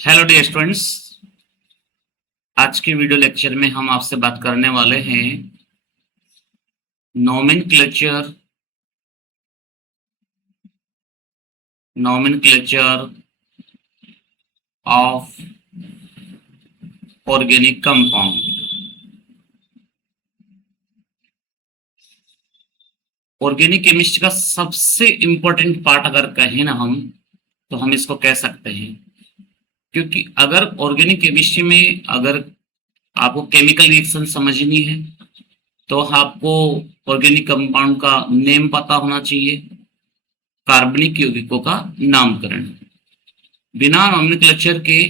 Hello dear students. आज के video lecture में हम आपसे बात करने वाले हैं nomenclature nomenclature of organic compound. Organic chemistry का सबसे इंपॉर्टेंट पार्ट अगर कहें ना हम, तो हम इसको कह सकते हैं, क्योंकि अगर ऑर्गेनिक केमिस्ट्री में अगर आपको केमिकल रिएक्शन समझनी है तो आपको ऑर्गेनिक कंपाउंड का नेम पता होना चाहिए, कार्बनिक यौगिकों का नामकरण। बिना नॉमेनक्लेचर के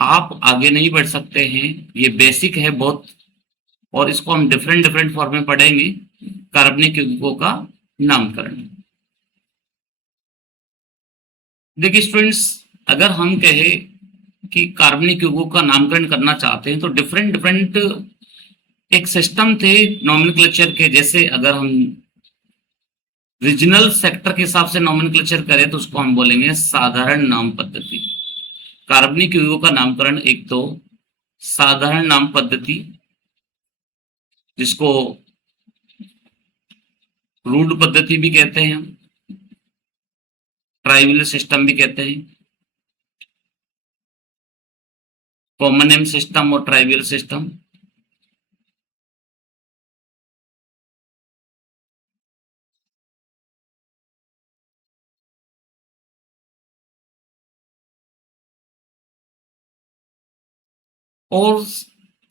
आप आगे नहीं बढ़ सकते हैं। ये बेसिक है बहुत, और इसको हम डिफरेंट डिफरेंट फॉर्म में पढ़ेंगे। कार्बनिक यौगिकों का नामकरण। देखिए स्टूडेंट्स, अगर हम कहें कि कार्बनिक यौगिकों का नामकरण करना चाहते हैं तो डिफरेंट डिफरेंट एक सिस्टम थे नॉमेनक्लेचर के। जैसे अगर हम रीजनल सेक्टर के हिसाब से नॉमेनक्लेचर करें तो उसको हम बोलेंगे साधारण नाम पद्धति। कार्बनिक यौगिकों का नामकरण एक तो साधारण नाम पद्धति, जिसको रूढ़ पद्धति भी कहते हैं, हम ट्राइवियल सिस्टम भी कहते हैं, कॉमन नेम सिस्टम और ट्राइवियल सिस्टम। और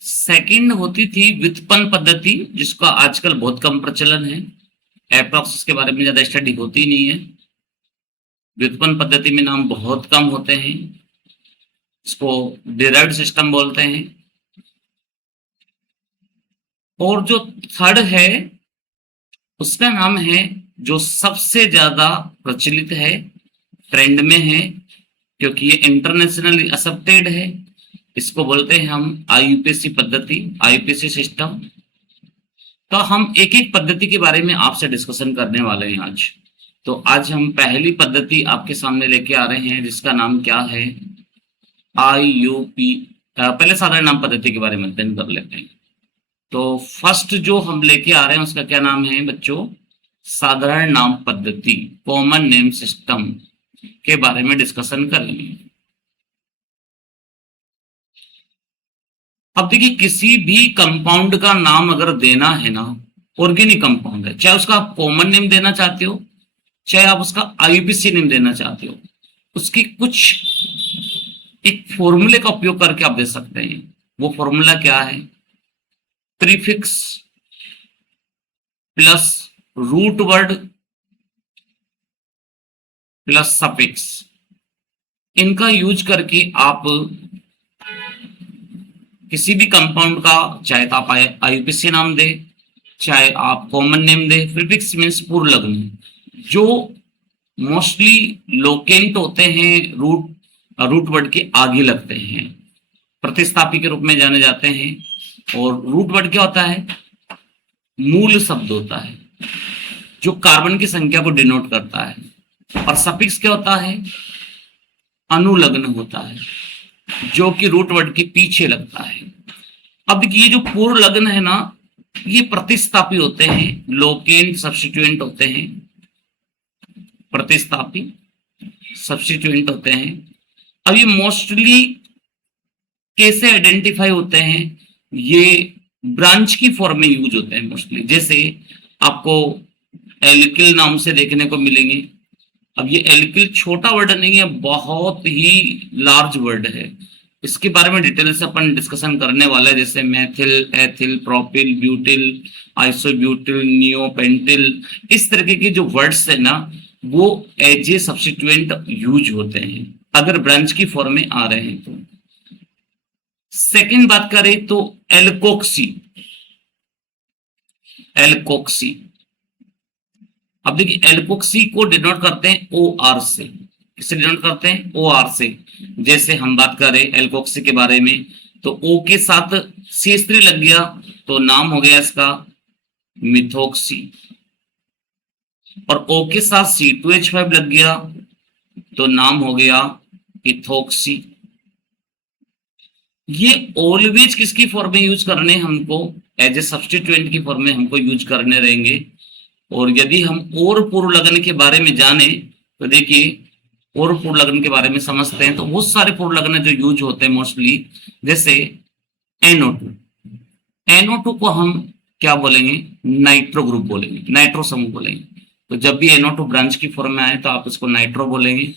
सेकंड होती थी व्युत्पन्न पद्धति, जिसका आजकल बहुत कम प्रचलन है। एप्रॉक्स के बारे में ज्यादा स्टडी होती नहीं है। व्युत्पन्न पद्धति में नाम बहुत कम होते हैं, इसको डिराइव्ड सिस्टम बोलते हैं। और जो थर्ड है उसका नाम है, जो सबसे ज्यादा प्रचलित है, ट्रेंड में है, क्योंकि ये इंटरनेशनली एक्सेप्टेड है। इसको बोलते हैं हम आईयूपीएसी पद्धति, आईयूपीएसी सिस्टम। तो हम एक एक पद्धति के बारे में आपसे डिस्कशन करने वाले हैं आज। तो आज हम पहली पद्धति आपके सामने लेके आ रहे हैं, जिसका नाम क्या है, आईयूपी। पहले साधारण नाम पद्धति के बारे में अध्ययन कर लेते हैं। तो फर्स्ट जो हम लेके आ रहे हैं उसका क्या नाम है बच्चों, साधारण नाम पद्धति, कॉमन नेम सिस्टम के बारे में डिस्कशन करेंगे। अब देखिए, किसी भी कंपाउंड का नाम अगर देना है ना, ऑर्गेनिक कंपाउंड है, चाहे उसका आप कॉमन नेम देना चाहते हो, चाहे आप उसका आईयूपीएसी नेम देना चाहते हो, उसकी कुछ एक फॉर्मूले का उपयोग करके आप दे सकते हैं। वो फॉर्मूला क्या है, prefix plus root word plus suffix, इनका यूज करके आप किसी भी कंपाउंड का, चाहे तो आप आईयूपीएसी नाम दे, चाहे आप कॉमन नेम दे। प्रीफिक्स मीन्स पूर्व लग्न, जो मोस्टली लोकेंट होते हैं, रूट वर्ड के आगे लगते हैं, प्रतिस्थापी के रूप में जाने जाते हैं। और रूट वर्ड क्या होता है, मूल शब्द होता है जो कार्बन की संख्या को डिनोट करता है। और सफिक्स क्या होता है, अनुलग्न होता है, जो कि रूट वर्ड के पीछे लगता है। अब ये जो पूर्व लग्न है ना, ये प्रतिस्थापी होते हैं, लोकेंट सब्स्टिट्यूएंट होते हैं, प्रतिस्थापी सब्स्टिट्यूएंट होते हैं। अब ये मोस्टली कैसे आइडेंटिफाई होते हैं, ये ब्रांच की फॉर्म में यूज होते हैं मोस्टली। जैसे आपको एल्किल नाम से देखने को मिलेंगे। अब ये एल्किल छोटा वर्ड नहीं है, बहुत ही लार्ज वर्ड है। इसके बारे में डिटेल से अपन डिस्कशन करने वाला है। जैसे Maithil, ethyl, propyl, butyl, isobutyl, नियोपेंटिल, इस तरीके के जो वर्ड्स है ना, वो एज ए सब्स्टिट्यूएंट यूज होते हैं अगर ब्रांच की फॉर्म में आ रहे हैं तो। सेकंड बात करें तो एल्कोक्सी, एल्कोक्सी। अब देखिए, एल्कोक्सी को डिनोट करते हैं ओ आर से। किससे डिनोट करते हैं, ओ आर से। जैसे हम बात करें एल्कोक्सी के बारे में, तो ओ के साथ C3 लग गया तो नाम हो गया इसका मिथोक्सी, और ओ के साथ C2H5 लग गया तो नाम हो गया इथोक्सी। ये ऑलवेज किसकी फॉर्म में यूज करने हमको, एज ए सब्स्टिट्यूएंट की फॉर्म में हमको यूज करने रहेंगे। और यदि हम और पूर्व लगन के बारे में जाने तो देखिए, और पूर्व लगन के बारे में समझते हैं तो बहुत सारे पूर्व लगन जो यूज होते हैं मोस्टली, जैसे NO2। NO2 को हम क्या बोलेंगे, नाइट्रो ग्रुप बोलेंगे, नाइट्रो समूह बोलेंगे। तो जब भी NO2 ब्रांच की फॉर्म में आए तो आप इसको नाइट्रो बोलेंगे।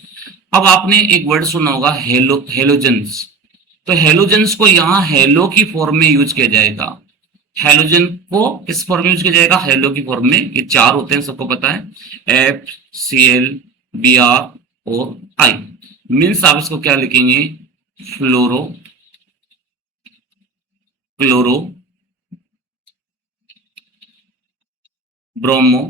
अब आपने एक वर्ड सुना होगा हेलोजेंस। तो हेलोजेंस को यहाँ हेलो की फॉर्म में यूज किया जाएगा। हेलोजन को किस फॉर्म में यूज किया जाएगा, हेलो की फॉर्म में। ये चार होते हैं, सबको पता है, FCl, Br और I। मीन्स आप इसको क्या लिखेंगे, फ्लोरो, क्लोरो, ब्रोमो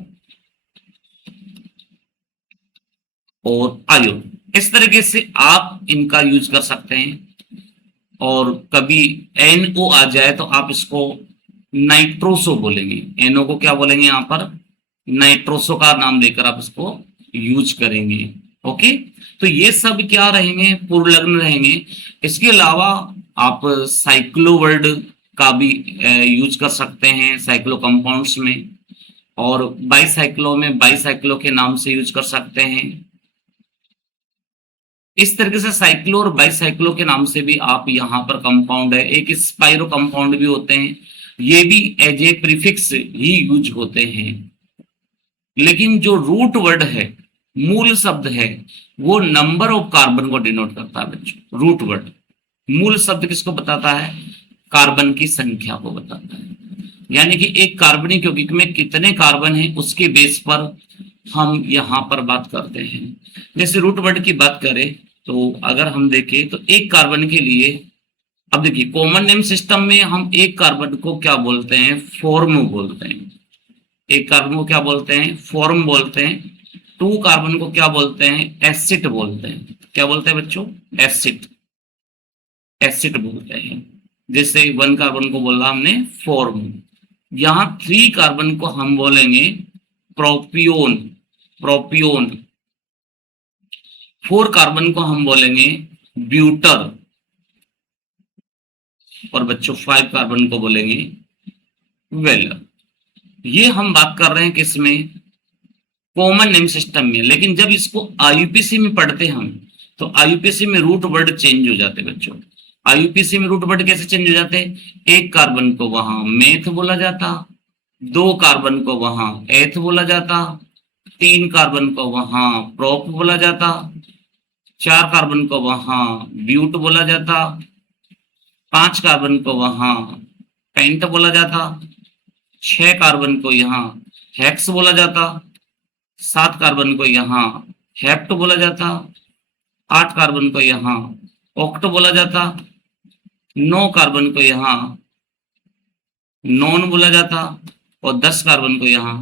और आयोन। इस तरीके से आप इनका यूज कर सकते हैं। और कभी NO आ जाए तो आप इसको नाइट्रोसो बोलेंगे। NO को क्या बोलेंगे यहाँ पर, नाइट्रोसो का नाम देकर आप इसको यूज करेंगे। ओके, तो ये सब क्या रहेंगे, पूर्वलग्न रहेंगे। इसके अलावा आप साइक्लो वर्ड का भी यूज कर सकते हैं साइक्लो कंपाउंड्स में, और बाईसाइक्लो में बाईसाइक्लो के नाम से यूज कर सकते हैं। इस तरीके से साइक्लो और बाईसाइक्लो के नाम से भी आप यहाँ पर कंपाउंड है। एक स्पाइरो कंपाउंड भी होते हैं, ये भी एज ए प्रीफिक्स ही यूज होते हैं। लेकिन जो रूट वर्ड है, मूल शब्द है, वो नंबर ऑफ कार्बन को डिनोट करता है बच्चों। रूट वर्ड, मूल शब्द किसको बताता है, कार्बन की संख्या को बताता है। यानी कि एक कार्बनिक यौगिक में कितने कार्बन है उसके बेस पर हम यहाँ पर बात करते हैं। जैसे रूट वर्ड की बात करें तो अगर हम देखें तो एक कार्बन के लिए, अब देखिए कॉमन नेम सिस्टम में हम एक कार्बन को क्या बोलते हैं, फॉर्म बोलते हैं। एक कार्बन को क्या बोलते हैं, फॉर्म बोलते हैं। 2 कार्बन को क्या बोलते हैं, एसिड बोलते हैं। क्या बोलते हैं बच्चों, एसिड, एसिड बोलते हैं। जैसे 1 कार्बन को बोला हमने फॉर्म। यहाँ 3 कार्बन को हम बोलेंगे प्रोपियोन, प्रोपियोन। 4 कार्बन को हम बोलेंगे ब्यूटर, और बच्चों 5 कार्बन को बोलेंगे वेलर। ये हम बात कर रहे हैं किसमें, कॉमन नेम सिस्टम में। लेकिन जब इसको IUPAC में पढ़ते हम तो IUPAC में रूट वर्ड चेंज हो जाते बच्चों। IUPAC में रूट वर्ड कैसे चेंज हो जाते, एक कार्बन को वहां मेथ बोला जाता, 2 कार्बन को वहां एथ बोला जाता, 3 कार्बन को वहां प्रोप बोला जाता, 4 कार्बन को वहां ब्यूट बोला जाता, 5 कार्बन को वहां पेंट बोला जाता, 6 कार्बन को यहाँ हेक्स बोला जाता, 7 कार्बन को यहाँ हेप्ट बोला जाता, 8 कार्बन को यहाँ ऑक्ट बोला जाता, 9 कार्बन को यहाँ नॉन बोला जाता, और 10 कार्बन को यहाँ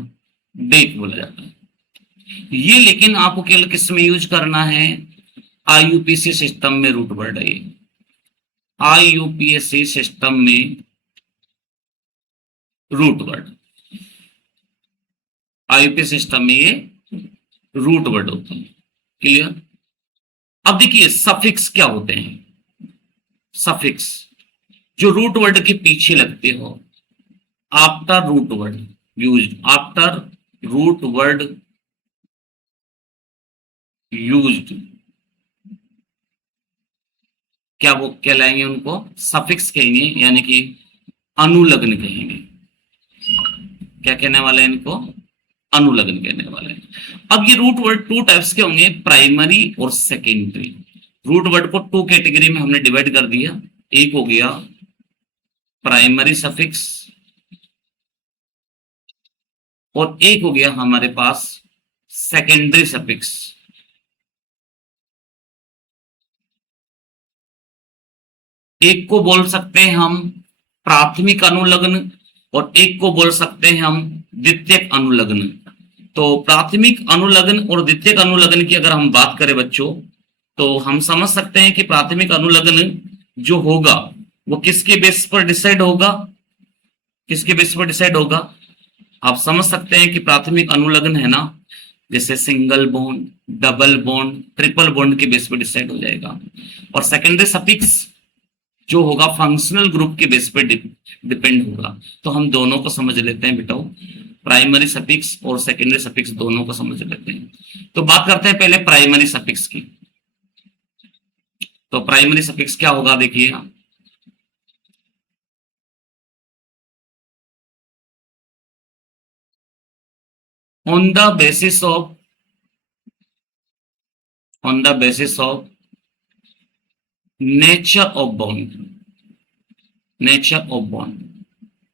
डेक बोला जाता है। ये लेकिन आपको केवल किस में यूज करना है, IUPAC सिस्टम में रूट वर्ड है। IUPAC सिस्टम में रूट वर्ड, IUPAC सिस्टम में ये रूट वर्ड होते हैं। क्लियर। अब देखिए सफिक्स क्या होते हैं। सफिक्स जो रूट वर्ड के पीछे लगते हो, after root word used, after root word used, क्या वो कहलाएंगे, उनको सफिक्स कहेंगे, यानी कि अनुलग्न कहेंगे। क्या कहने वाले हैं इनको, अनुलग्न कहने वाले हैं। अब ये रूट वर्ड 2 टाइप्स के होंगे, प्राइमरी और सेकेंडरी। रूट वर्ड को 2 कैटेगरी में हमने डिवाइड कर दिया। एक हो गया प्राइमरी सफिक्स, और एक हो गया हमारे पास सेकेंडरी सफिक्स। एक को बोल सकते हैं हम प्राथमिक अनुलग्न, और एक को बोल सकते हैं हम द्वितीयक अनुलग्न। तो प्राथमिक अनुलग्न और द्वितीयक अनुलग्न की अगर हम बात करें बच्चों, तो हम समझ सकते हैं कि प्राथमिक अनुलग्न जो होगा वो किसके बेस पर डिसाइड होगा, किसके बेस पर डिसाइड होगा। आप समझ सकते हैं कि प्राथमिक अनुलग्न है ना, जैसे single bond, double bond, triple bond के बेस पे डिसाइड हो जाएगा। और सेकेंडरी सफिक्स जो होगा फंक्शनल ग्रुप के बेस पे डिपेंड होगा। तो हम दोनों को समझ लेते हैं बेटा, प्राइमरी सफिक्स और सेकेंडरी सफिक्स दोनों को समझ लेते हैं। तो बात करते हैं पहले प्राइमरी सफिक्स की। तो प्राइमरी सफिक्स क्या होगा देखिए, on the basis of nature of bond. Nature of bond,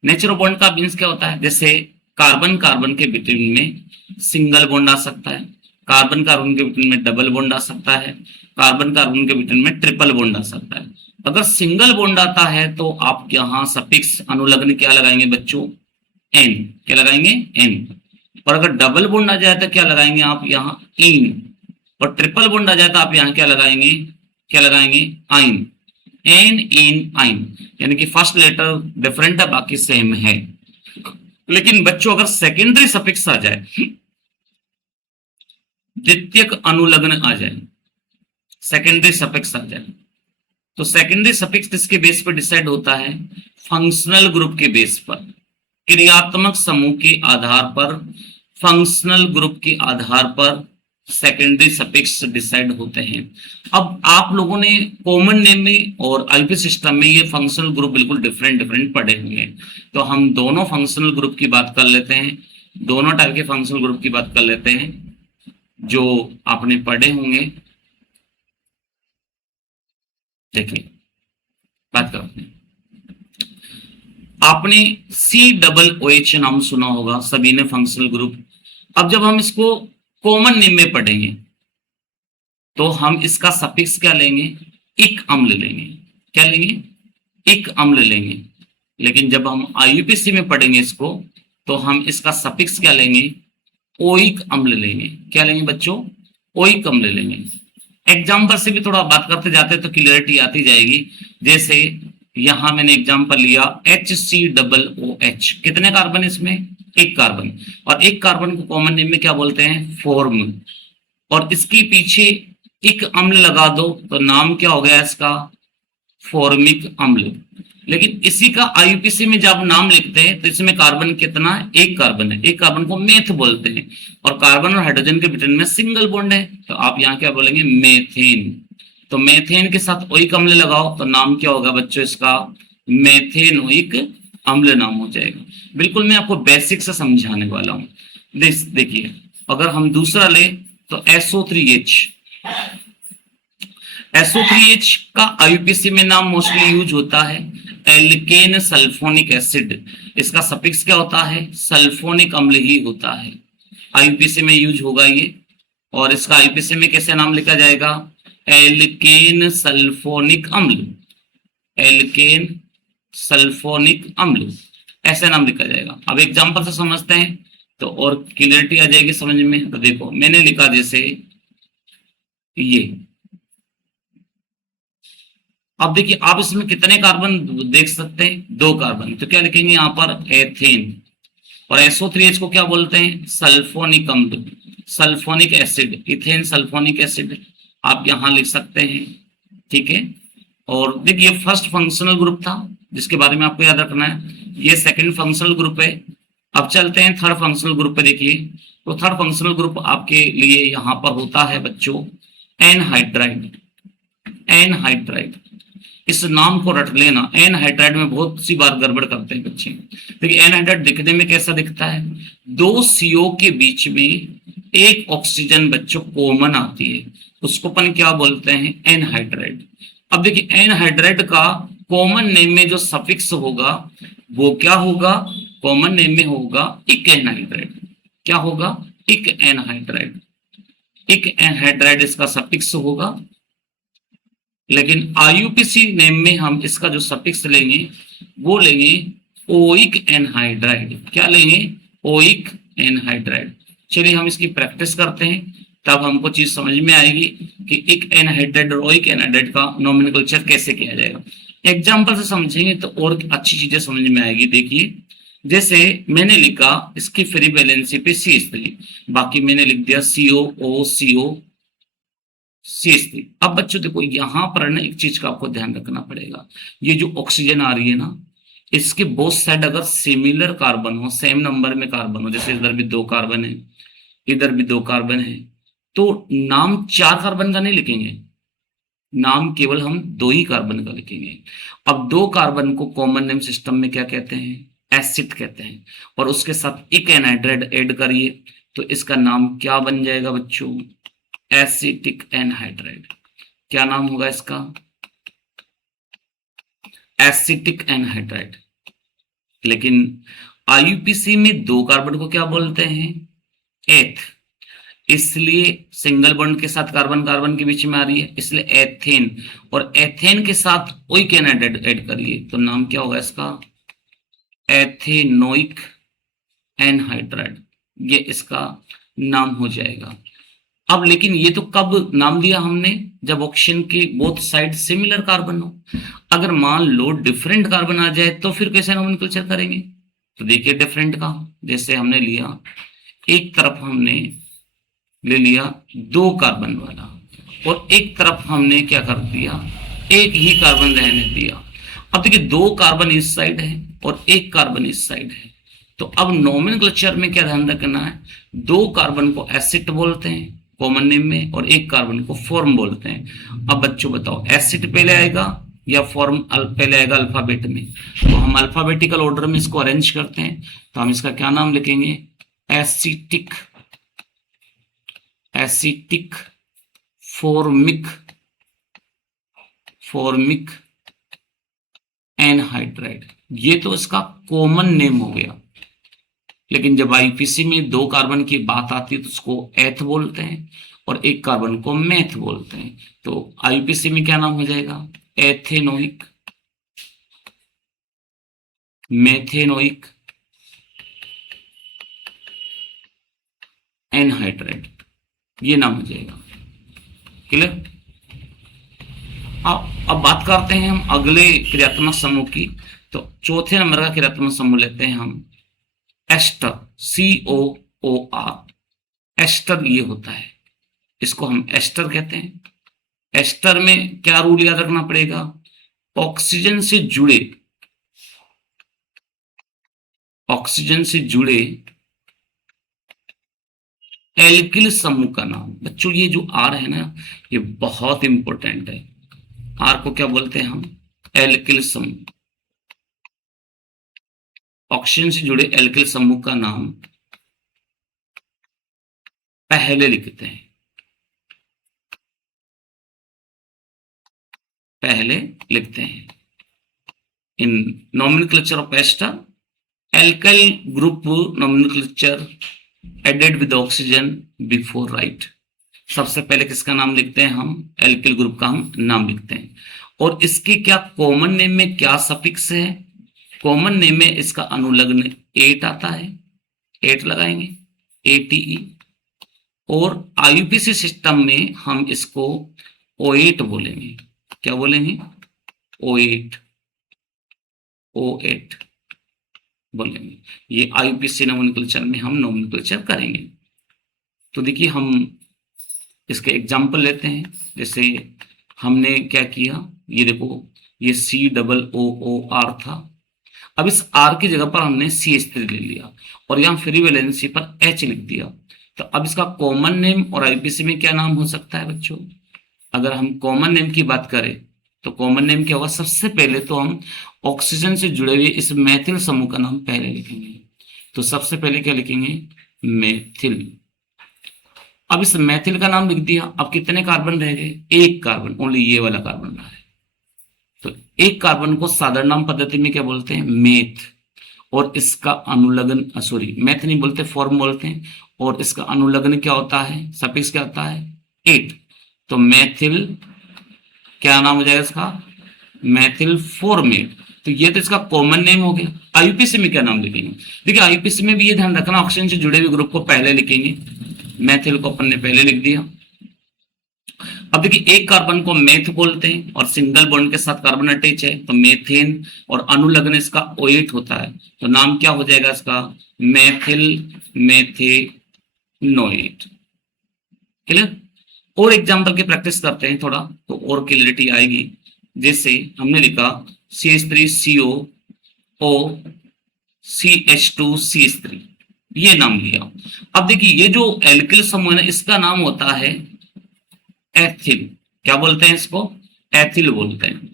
nature of bond का मीन्स क्या होता है, जैसे कार्बन कार्बन के बिटवीन में सिंगल बॉन्ड आ सकता है, कार्बन कार्बन के बिटवीन में डबल बॉन्ड आ सकता है, कार्बन कार्बन के बिटवीन में ट्रिपल बॉन्ड आ सकता है। अगर सिंगल बॉन्ड आता है तो आप यहाँ सफिक्स अनुलग्न क्या लगाएंगे बच्चों, एन। क्या लगाएंगे, एन। और अगर डबल बॉन्ड आ जाए तो क्या लगाएंगे आप यहाँ, इन। और ट्रिपल बॉन्ड आ जाए तो आप यहाँ क्या लगाएंगे, आइन। एन इन आइन, यानी कि फर्स्ट लेटर डिफरेंट है, बाकी सेम है। लेकिन बच्चों अगर सेकेंडरी सफिक्स आ जाए, द्वितीयक अनुलग्न आ जाए, सेकेंडरी सफिक्स आ जाए, तो सेकेंडरी सफिक्स किसके बेस पर डिसाइड होता है, फंक्शनल ग्रुप के बेस पर, क्रियात्मक समूह के आधार पर, फंक्शनल ग्रुप के आधार पर सेकेंडरी सफिक्स डिसाइड होते हैं। अब आप लोगों ने कॉमन नेम में और आईपी सिस्टम में ये फंक्शनल ग्रुप बिल्कुल डिफरेंट पढ़े हुए हैं। तो हम दोनों फंक्शनल ग्रुप की बात कर लेते हैं, दोनों टाइप के फंक्शनल ग्रुप की बात कर लेते हैं जो आपने पढ़े होंगे। देखिए बात करते हैं, आपने COOH नाम सुना होगा सभी ने, फंक्शनल ग्रुप। अब जब हम इसको कॉमन नेम में पढ़ेंगे तो हम इसका सफिक्स क्या लेंगे, इक अम्ल लेंगे। क्या लेंगे, इक अम्ल लेंगे। लेकिन जब हम IUPAC में पढ़ेंगे इसको तो हम इसका सफिक्स क्या लेंगे, ओइक अम्ल लेंगे। क्या लेंगे बच्चों, ओइक अम्ल लेंगे। एग्जाम्पल से भी थोड़ा बात करते जाते तो क्लियरिटी आती जाएगी। जैसे यहां मैंने एग्जाम्पल लिया HCOOH, कितने कार्बन इसमें, एक कार्बन। और एक कार्बन को कॉमन नेम में क्या बोलते हैं, फॉर्म। और इसके पीछे इक अम्ल लगा दो तो नाम क्या हो गया इसका, फॉर्मिक अम्ल। लेकिन इसी का IUPAC में जब नाम लिखते हैं तो इसमें कार्बन कितना है, एक कार्बन है। एक कार्बन को मेथ बोलते हैं और कार्बन और हाइड्रोजन के बिटवीन में सिंगल बॉन्ड है, तो आप यहाँ क्या बोलेंगे, मेथेन। तो मेथेन के साथ ओइक अम्ल लगाओ तो नाम क्या होगा बच्चों इसका, मेथेनोइक अम्ल नाम हो जाएगा। बिल्कुल मैं आपको बेसिक से समझाने वाला हूँ। देखिए अगर हम दूसरा ले तो SO3H। SO3H का IUPAC में नाम मोस्टली यूज होता है एल्केन सल्फोनिक एसिड। इसका सफिक्स क्या होता है, सल्फोनिक अम्ल ही होता है। IUPAC में यूज होगा ये। और इसका IUPAC में कैसे नाम लिखा जाएगा, एल्केन सल्फोनिक अम्ल। एल्केन सल्फोनिक अम्ल ऐसे नाम लिखा जाएगा। अब एग्जांपल से समझते हैं तो और क्लियरिटी आ जाएगी समझ में। तो देखो मैंने लिखा जैसे ये, अब देखिए आप इसमें कितने कार्बन देख सकते हैं, दो कार्बन। तो क्या लिखेंगे यहाँ पर, एथेन। और SO3H को क्या बोलते हैं, सल्फोनिक अम्ल, sulphonic acid, ethane sulphonic acid आप यहां लिख सकते हैं। ठीक है। और देखिए फर्स्ट फंक्शनल ग्रुप था जिसके बारे में आपको याद रखना है, ये सेकंड फंक्शनल ग्रुप है। अब चलते हैं थर्ड फंक्शनल ग्रुप पे। देखिए तो थर्ड फंक्शनल ग्रुप आपके लिए यहां पर होता है बच्चों एनहाइड्राइड। एनहाइड्राइड, इस नाम को रट लेना। एनहाइड्राइड में बहुत सी बार गड़बड़ करते हैं बच्चे। देखिए एनहाइड्राइड दिखने में कैसा दिखता है, दो CO के बीच में एक ऑक्सीजन बच्चों कॉमन आती है, उसको अपन क्या बोलते हैं, एनहाइड्राइड। अब देखिए एनहाइड्राइड का कॉमन नेम में जो सफिक्स होगा वो क्या होगा, कॉमन नेम में होगा इक एनहाइड्राइड। क्या होगा, इक एनहाइड्राइड। इक एनहाइड्राइड इसका सफिक्स होगा। लेकिन IUPAC नेम में हम इसका जो सफिक्स लेंगे वो लेंगे ओइक एनहाइड्राइड। क्या लेंगे, ओइक एनहाइड्राइड। चलिए हम इसकी प्रैक्टिस करते हैं तब हमको चीज समझ में आएगी कि इक एनहाइड्राइड और ओइक एनहाइड्राइड का नोमेनक्लेचर कैसे किया जाएगा। एग्जाम्पल से समझेंगे तो और अच्छी चीजें समझ में आएगी। देखिए जैसे मैंने लिखा इसकी फ्री वैलेंसी पे CH3, बाकी मैंने लिख दिया COO CH3। अब बच्चों देखो यहां पर ना एक चीज का आपको ध्यान रखना पड़ेगा, ये जो ऑक्सीजन आ रही है ना, इसके बोथ साइड अगर सिमिलर कार्बन हो, सेम नंबर में कार्बन हो, जैसे इधर भी 2 कार्बन है, इधर भी 2 कार्बन है, तो नाम 4 कार्बन का नहीं लिखेंगे, नाम केवल हम 2 ही कार्बन का लिखेंगे। अब 2 कार्बन को कॉमन नेम सिस्टम में क्या कहते हैं, एसिड कहते हैं, और उसके साथ एक एनहाइड्राइड ऐड करिए तो इसका नाम क्या बन जाएगा बच्चों, एसिटिक एनहाइड्राइड। क्या नाम होगा इसका, एसिटिक एनहाइड्राइड। लेकिन आईयूपीसी में 2 कार्बन को क्या बोलते हैं, एथ, इसलिए सिंगल बॉन्ड के साथ कार्बन कार्बन के बीच में आ रही है, इसलिए एथेन, और एथेन के साथ ओइक एनाइड ऐड करिए तो नाम क्या होगा इसका, एथेनोइक एनहाइड्राइड, ये इसका नाम हो जाएगा। अब लेकिन ये तो कब नाम दिया हमने, जब ऑक्सीजन के बोथ साइड सिमिलर कार्बन हो। अगर मान लो डिफरेंट कार्बन आ जाए तो फिर कैसे नोमेनक्लेचर करेंगे, तो देखिए डिफरेंट का, जैसे हमने लिया एक तरफ हमने ले लिया 2 कार्बन वाला, और एक तरफ हमने क्या कर दिया, एक ही कार्बन रहने दिया। अब देखिए 2 कार्बन इस साइड है और 1 कार्बन इस साइड है, तो अब नोमेनक्लेचर में क्या ध्यान रखना है, 2 कार्बन को एसिड बोलते हैं कॉमन नेम में, और 1 कार्बन को फॉर्म बोलते हैं। अब बच्चों बताओ एसिड पहले आएगा या फॉर्म पहले आएगा अल्फाबेट में, तो हम अल्फाबेटिकल ऑर्डर में इसको अरेंज करते हैं, तो हम इसका क्या नाम लिखेंगे, acetic, acetic formic, formic anhydride, ये तो इसका कॉमन नेम हो गया। लेकिन जब आईपीसी में 2 कार्बन की बात आती है तो उसको एथ बोलते हैं और 1 कार्बन को मेथ बोलते हैं, तो आईपीसी में क्या नाम हो जाएगा, एथेनोइक, मेथेनोइक एनहाइड्राइड, ये नाम हो जाएगा। क्लियर। अब बात करते हैं हम अगले क्रियात्मक समूह की, तो चौथे नंबर का क्रियात्मक समूह लेते हैं हम एस्टर, COOR, एस्टर ये होता है, इसको हम एस्टर कहते हैं। एस्टर में क्या रूल याद रखना पड़ेगा, ऑक्सीजन से जुड़े, ऑक्सीजन से जुड़े एल्किल समूह का नाम। बच्चों ये जो आर है ना, ये बहुत इंपॉर्टेंट है। आर को क्या बोलते हैं हम, एल्किल समूह। ऑक्सीजन से जुड़े एल्किल समूह का नाम पहले लिखते हैं, पहले लिखते हैं in nomenclature of ester, alkyl group nomenclature added with oxygen before right. सबसे पहले किसका नाम लिखते हैं हम, एल्किल ग्रुप का हम नाम लिखते हैं। और इसके क्या कॉमन नेम में क्या सफिक्स है, कॉमन नेम में इसका अनुलग्न 8 आता है, 8 लगाएंगे, ATE। और आईयूपीसी सिस्टम में हम इसको O8 बोलेंगे। क्या बोलेंगे, O8, O8 बोलेंगे। ये आईयूपीसी नोमेनक्लेचर में हम नोमेनक्लेचर करेंगे। तो देखिए हम इसके एग्जाम्पल लेते हैं। जैसे हमने क्या किया, ये देखो ये COOR था, अब इस R की जगह पर हमने CH3 ले लिया और यहाँ फ्री वैलेंसी पर H लिख दिया। तो अब इसका कॉमन नेम और आईपीसी में क्या नाम हो सकता है बच्चों, अगर हम कॉमन नेम की बात करें तो कॉमन नेम क्या होगा, सबसे पहले तो हम ऑक्सीजन से जुड़े हुए इस मेथिल समूह का नाम पहले लिखेंगे। तो सबसे पहले क्या लिखेंगे, मेथिल। अब इस मेथिल का नाम लिख दिया, अब कितने कार्बन रह गए, 1 कार्बन, ओनली ये वाला कार्बन रहा है। तो 1 कार्बन को साधारण नाम पद्धति में क्या बोलते हैं, मेथ, और इसका अनुलग्न, सॉरी मेथ नहीं बोलते, फॉर्म बोलते हैं, और इसका अनुलग्न क्या होता है, सफिक्स क्या होता है, 8। तो मेथिल क्या नाम हो जाएगा इसका, मेथिल फॉर्मेट। तो ये तो इसका कॉमन नेम हो गया। आईयूपीसी में क्या नाम लिखेंगे, देखिए आईयूपीसी में भी ये ध्यान रखना, ऑक्सीजन से जुड़े हुए ग्रुप को पहले लिखेंगे। मेथिल को अपन ने पहले लिख दिया। अब देखिए एक कार्बन को मेथ बोलते हैं और सिंगल बॉन्ड के साथ कार्बन अटैच है तो मेथेन, और अनुलग्न इसका OH होता है तो नाम क्या हो जाएगा इसका, मेथिल मेथेनोएट। क्लियर। और एग्जांपल की प्रैक्टिस करते हैं थोड़ा तो और क्लियरिटी आएगी। जैसे हमने लिखा CH3CO O CH2CH3, ये नाम लिया। अब देखिए ये जो एल्किल समूह है ना, इसका नाम होता है एथिल। क्या बोलते हैं इसको, एथिल बोलते हैं।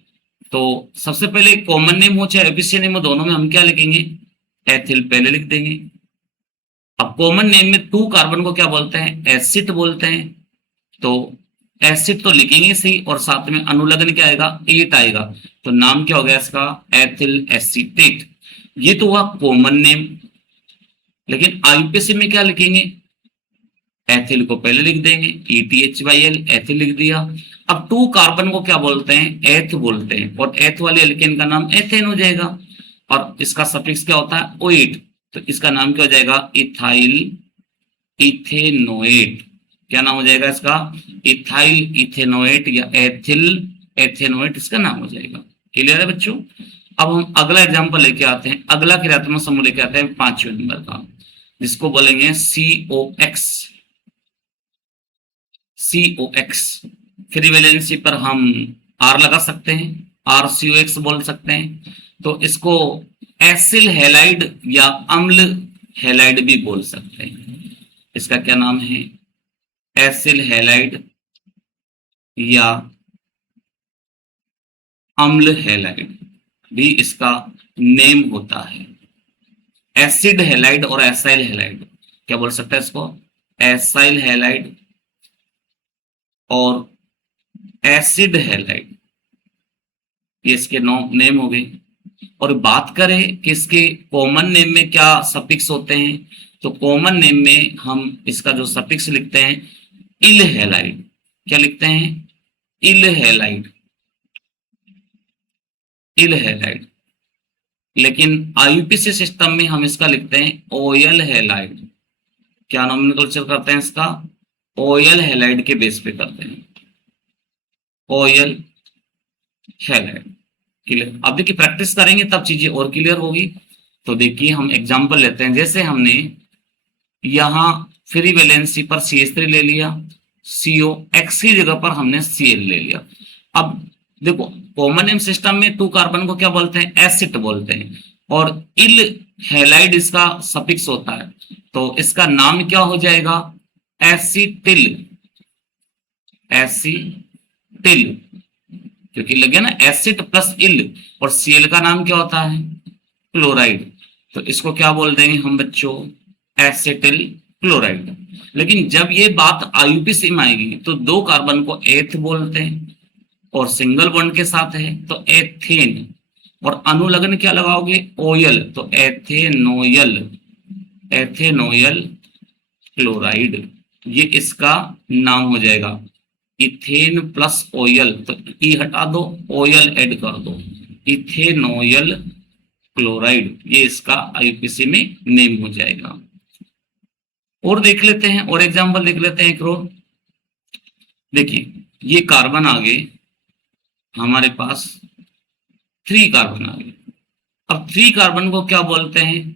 तो सबसे पहले कॉमन नेम हो चाहे एफिशिएंट नेम हो, दोनों में हम क्या लिखेंगे, एथिल पहले लिख देंगे। अब कॉमन नेम में 2 कार्बन को क्या बोलते हैं, एसिड बोलते हैं। तो एसिड तो लिखेंगे सही, और साथ में अनुलग्न क्या आएगा, 8 आएगा। तो नाम क्या हो गया इसका, एथिल एसीटेट। ये तो हुआ कॉमन नेम। लेकिन आईपीसी में क्या लिखेंगे, एथिल को पहले लिख देंगे, ETH/L, एथिल लिख दिया। अब 2 कार्बन को क्या बोलते हैं, एथ बोलते हैं, और एथ वाले एल्केन का नाम एथेन हो जाएगा। और इसका सफिक्स क्या होता है, OH, तो इसका नाम क्या हो जाएगा, इथाइल इथेनोएट। क्या नाम हो जाएगा इसका, इथाइल इथेनोएट या एथिल एथेनोएट इसका नाम हो जाएगा। क्लियर है बच्चों। अब हम अगला एग्जांपल लेके आते हैं, अगला क्रियात्मक समूह लेके आते हैं 5वें नंबर का, जिसको बोलेंगे COX। COX फ्री वैलेंसी पर हम R लगा सकते हैं, RCOX बोल सकते हैं। तो इसको एसिल हैलाइड या अम्ल हैलाइड भी बोल सकते हैं। इसका क्या नाम है, एसिल हैलाइड या अम्ल हैलाइड भी इसका नेम होता है। एसिड हैलाइड और एसाइल हैलाइड, क्या बोल सकते हैं इसको, एसाइल हैलाइड और एसिड हैलाइड, ये इसके नेम हो गए। और बात करें कि इसके कॉमन नेम में क्या सफिक्स होते हैं, तो कॉमन नेम में हम इसका जो सफिक्स लिखते हैं इल हैलाइड। क्या लिखते हैं, इल हैलाइड, इल हैलाइड। लेकिन आईयूपीसी सिस्टम में हम इसका लिखते हैं OL हैलाइड। क्या नोमेनक्लेचर करते हैं इसका, OL हैलाइड के बेस पे करते हैं, OL हैलाइड। क्लियर। अब देखिए प्रैक्टिस करेंगे तब चीजें और क्लियर होगी। तो देखिए हम एग्जांपल लेते हैं, जैसे हमने यहां फ्री वैलेंसी पर CH3 ले लिया, COX की जगह पर हमने Cl ले लिया। अब देखो कॉमन नेम सिस्टम में 2 कार्बन को क्या बोलते हैं, एसिड बोलते हैं, और इल हैलाइड इसका सफिक्स होता है। तो इसका नाम क्या हो जाएगा, एसिटिल, एसिटिल, क्योंकि लगे ना एसिड प्लस इल, और Cl का नाम क्या होता है, क्लोराइड। तो इसको क्या बोल देंगे हम बच्चों, एसिटिल क्लोराइड। लेकिन जब ये बात आईयूपीसी में आएगी तो 2 कार्बन को एथ बोलते हैं और सिंगल बॉन्ड के साथ है तो एथेन, और अनुलग्न क्या लगाओगे, OL, तो एथेनोयल, एथेनोयल क्लोराइड, ये इसका नाम हो जाएगा। इथेन प्लस OL, तो ई हटा दो, OL ऐड कर दो, इथेनोयल क्लोराइड, ये इसका आईयूपीसी में नेम हो जाएगा। और देख लेते हैं, और एग्जांपल देख लेते हैं एक और। देखिए ये कार्बन आ गए हमारे पास, 3 कार्बन आ गए। अब 3 कार्बन को क्या बोलते हैं,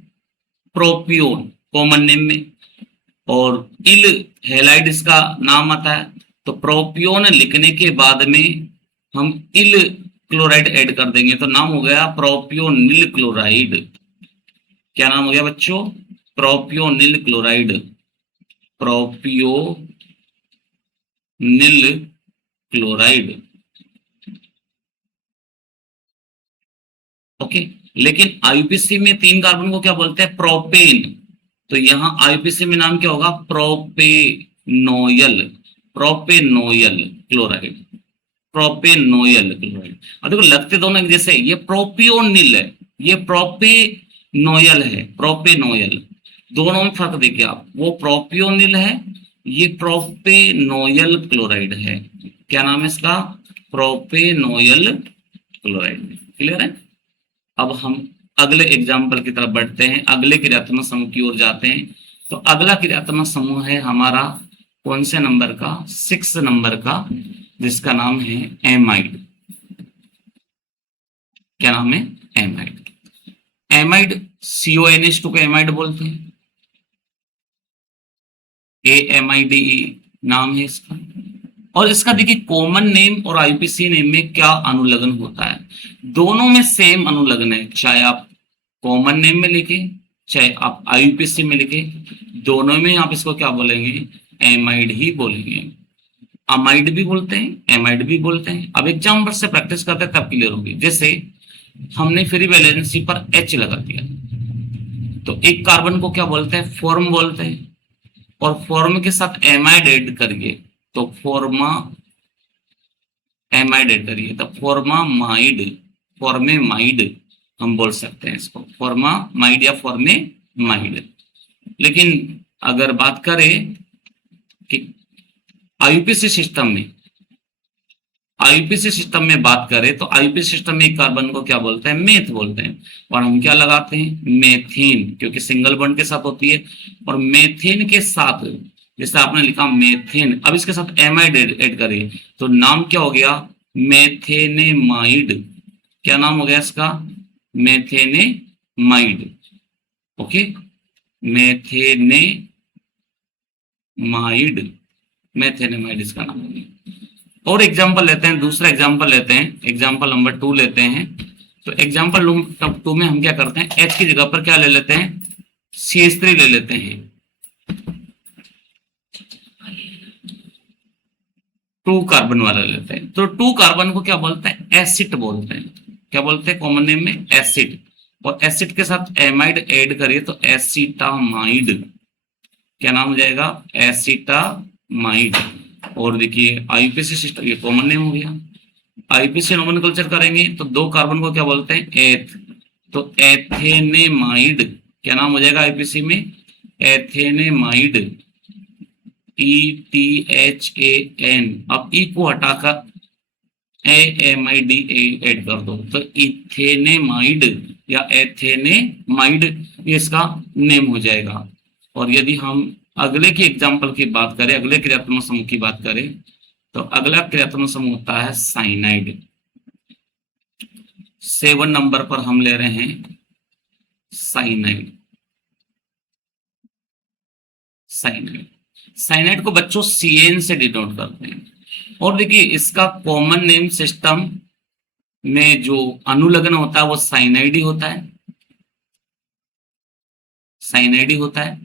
प्रोपियोन कॉमन नेम में, और इल हैलाइड इसका नाम आता है। तो प्रोपियोन लिखने के बाद में हम इल क्लोराइड ऐड कर देंगे तो नाम हो गया प्रोपियोनिल क्लोराइड। क्या नाम हो गया बच्चों, प्रोपियोनिल क्लोराइड, प्रोपियोनिल क्लोराइड। ओके। लेकिन आईयूपीसी में 3 कार्बन को क्या बोलते हैं, प्रोपेन। तो यहां आईयूपीसी में नाम क्या होगा, प्रोपेनोयल, प्रोपेनोयल क्लोराइड, प्रोपेनोयल क्लोराइड। और देखो लगते दोनों एक जैसे, ये प्रोपियोनिल है, ये प्रोपेनोयल है, प्रोपेनोयल, दोनों में फर्क देखिए आप, वो प्रोपियोनिल है, ये प्रोपेनोयल क्लोराइड है। क्या नाम है इसका, प्रोपेनोयल क्लोराइड। क्लियर है। अब हम अगले एग्जाम्पल की तरफ बढ़ते हैं, अगले क्रियात्मक समूह की ओर जाते हैं। तो अगला क्रियात्मक समूह है हमारा कौन से नंबर का, 6 नंबर का, जिसका नाम है एमाइड। क्या नाम है? एमाइड। एमाइड, CONH2 को एमाइड बोलते हैं, AMIDE नाम है इसका। और इसका देखिए कॉमन नेम और IUPAC नेम में क्या अनुलग्न होता है। दोनों में सेम अनुलग्न है, चाहे आप कॉमन नेम में लिखे चाहे आप IUPAC में लिखे, दोनों में आप इसको क्या बोलेंगे? एमाइड ही बोलेंगे। अमाइड भी बोलते हैं, एमाइड भी बोलते हैं। अब एग्जाम्पल से प्रैक्टिस करते हैं तब क्लियर होगी। जैसे हमने फ्री वैलेंसी पर H लगा दिया, तो एक कार्बन को क्या बोलते हैं? फॉर्म बोलते हैं। और फॉर्म के साथ एमाइड ऐड करिए तो फॉर्मा एमाइड ऐड करिए तो फॉर्मामाइड, फॉर्मेमाइड हम बोल सकते हैं इसको, फॉर्मामाइड या फॉर्मेमाइड। लेकिन अगर बात करें कि IUPAC सिस्टम में, IUPAC सिस्टम में बात करें तो IUPAC सिस्टम में एक कार्बन को क्या बोलते हैं? मेथ बोलते हैं। और हम क्या लगाते हैं? मेथेन, क्योंकि सिंगल बॉन्ड के साथ होती है। और मेथेन के साथ जैसे आपने लिखा मेथेन, अब इसके साथ एमाइड ऐड करिए तो नाम क्या हो गया? मेथेनेमाइड। क्या नाम हो गया इसका? मेथेनेमाइड। ओके, मेथेनेमाइड, मेथेनेमाइड इसका नाम हो गया। और एग्जाम्पल लेते हैं, दूसरा एग्जाम्पल लेते हैं, एग्जाम्पल नंबर 2 लेते हैं। तो एग्जाम्पल 2 में हम क्या करते हैं? H की जगह पर क्या ले लेते हैं? CH3 ले लेते हैं। 2 कार्बन वाला लेते हैं। तो 2 कार्बन को क्या बोलते हैं? एसिड बोलते हैं। क्या बोलते हैं कॉमन नेम में? एसिड। और एसिड के साथ एमाइड ऐड करिए तो एसिटामाइड। क्या नाम हो जाएगा? एसिटामाइड। और देखिए IUPAC सिस्टम, ये कॉमन नेम हो गया। IUPAC नोमेनक्लेचर करेंगे तो 2 कार्बन को क्या बोलते हैं? एथ, तो एथेनेमाइड। क्या नाम हो जाएगा IUPAC में? एथेनेमाइड, ETHAN। अब E को हटाकर AMID ऐड कर दो तो इथेनेमाइड या एथेनेमाइड, ये इसका नेम हो जाएगा। और यदि हम अगले की एग्जाम्पल की बात करें, अगले क्रियात्मक समूह की बात करें, तो अगला क्रियात्मक समूह होता है साइनाइड। 7 नंबर पर हम ले रहे हैं साइनाइड। साइनाइड, साइनाइड को बच्चों CN से डिनोट करते हैं। और देखिए इसका कॉमन नेम सिस्टम में जो अनुलग्न होता है वो साइनाइड ही होता है, साइनाइड ही होता है।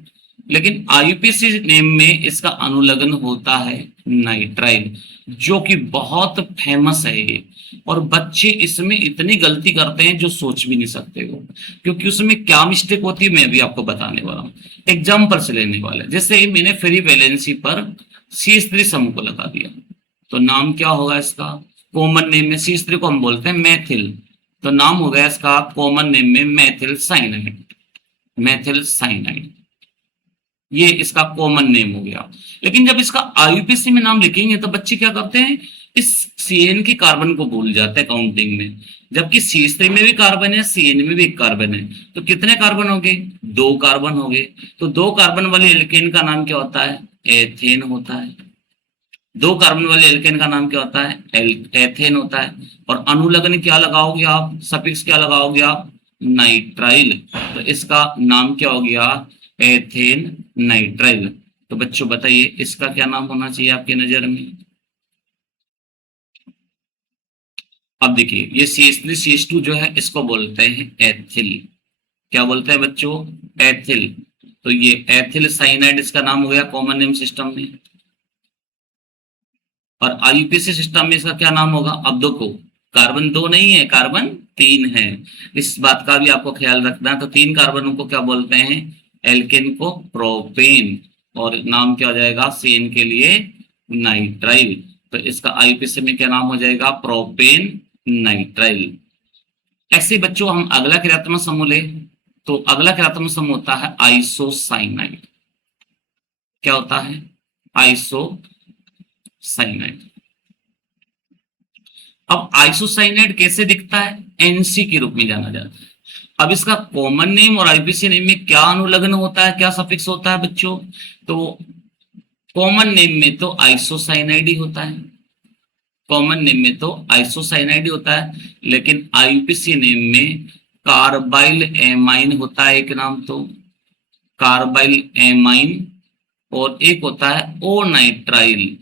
लेकिन IUPAC नेम में इसका अनुलग्न होता है नाइट्राइल, जो कि बहुत फेमस है ये। और बच्चे इसमें इतनी गलती करते हैं जो सोच भी नहीं सकते हो, क्योंकि उसमें क्या मिस्टेक होती है मैं भी आपको बताने वाला हूँ। एग्जाम्पल से लेने वाला है, जैसे मैंने फ्री वैलेंसी पर CH3 समूह को लगा दिया तो नाम क्या होगा इसका? कॉमन नेम में CH3 को हम बोलते हैं मैथिल, तो नाम हो गया इसका कॉमन नेम में मैथिल साइनाइड। मैथिल साइनाइड, ये इसका कॉमन नेम हो गया। लेकिन जब इसका IUPAC में नाम लिखेंगे तो बच्चे क्या करते हैं? इस CN की कार्बन को भूल जाते हैं काउंटिंग में, जबकि CH3 में भी कार्बन है, CN में भी एक कार्बन है। तो कितने कार्बन हो गए? 2 कार्बन हो गए। तो 2 कार्बन वाले एल्केन का नाम क्या होता है? एथेन होता है। 2 कार्बन वाले एल्केन का नाम क्या होता है? एथेन होता है। और अनुलग्न क्या लगाओगे आप? सफिक्स क्या लगाओगे आप? नाइट्राइल। तो इसका नाम क्या हो गया? Ethane nitrile. तो बच्चों बताइए इसका क्या नाम होना चाहिए आपकी नजर में? अब देखिए ये CH3 CH2 जो है इसको बोलते हैं एथिल। क्या बोलते हैं बच्चों? एथिल। तो ये एथिल साइनाइड इसका नाम हो गया कॉमन नेम सिस्टम में। और IUPAC सिस्टम में इसका क्या नाम होगा? अब देखो कार्बन 2 नहीं है, कार्बन 3 है, इस बात का भी आपको ख्याल रखना है। तो 3 कार्बनों को क्या बोलते हैं? एल्केन को प्रोपेन। और नाम क्या हो जाएगा CN के लिए? नाइट्राइल। तो इसका IUPAC में क्या नाम हो जाएगा? Propane nitrile. ऐसे बच्चों हम अगला क्रियात्मक समूह ले तो अगला क्रियात्मक समूह होता है आइसोसाइनाइड। क्या होता है? आइसोसाइनाइड। अब आइसोसाइनाइड कैसे दिखता है? NC के रूप में जाना जाता है। अब इसका कॉमन नेम और IUPAC नेम में क्या अनुलग्न होता है, क्या सफिक्स होता है बच्चों? तो कॉमन नेम में तो आइसोसाइनाइड ही होता है। कॉमन नेम में तो आइसोसाइनाइड ही होता है, लेकिन आईयूपीएसी नेम में कार्बाइल एमाइन होता है एक नाम, तो कार्बाइल एमाइन, और एक होता है ओ नाइट्राइल,